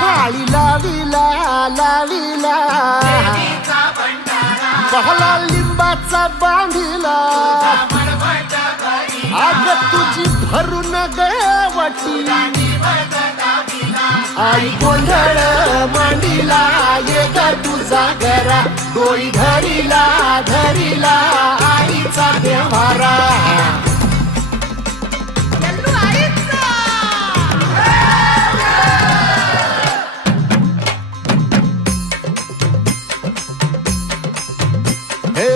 पाळी लाविला लाविला पहला लिंबाचा बांधिला आग तुझी भरून गवटी आई गोंधळ मांडीला ये ग तुझा घरा डोई धरीला धरीला आईचा देवारा हे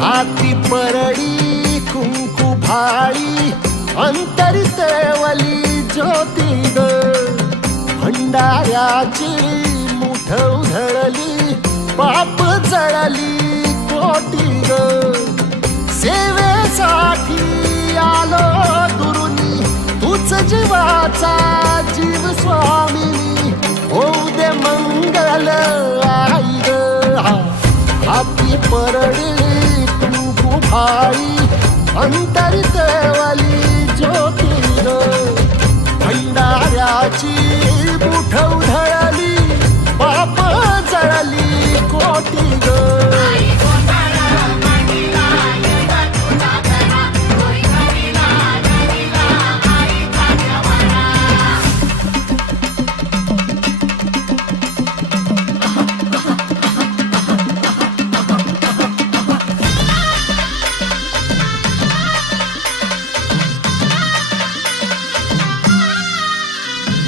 हाती परडी कुंकू भाळी अंतरितवली ज्योती ग भंडाऱ्याची मुठ उधळली पाप जळली कोटी ग सेवेसाठी आलो दुरुनी तूच जीवाचा जीव स्वामिनी होऊ दे मंगल आई ग हाती परडी कुंकू भाळी अंतरितवली ज्योती ग भंडाऱ्याची मुठ उधळली पाप जळली कोटी ग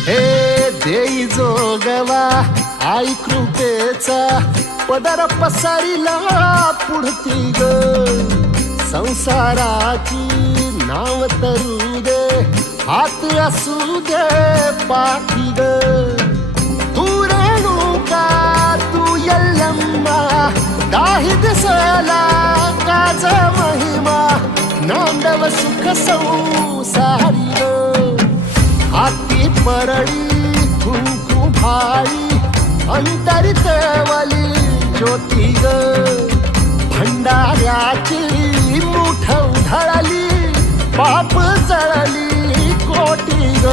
हे देई जोगवा आई कृपेचा पदर पसरिला पुढती ग संसाराची नाव तरू दे हात असू दे पाठी ग तू रेणुका तू यल्लम्मा दाही दिसला काज महिमा नांदव सुख संसारी ग हाती परडी कुंकू भाळी अंतरितवली ज्योती ग भंडाऱ्याची मुठ उधळली पाप जळली कोटी ग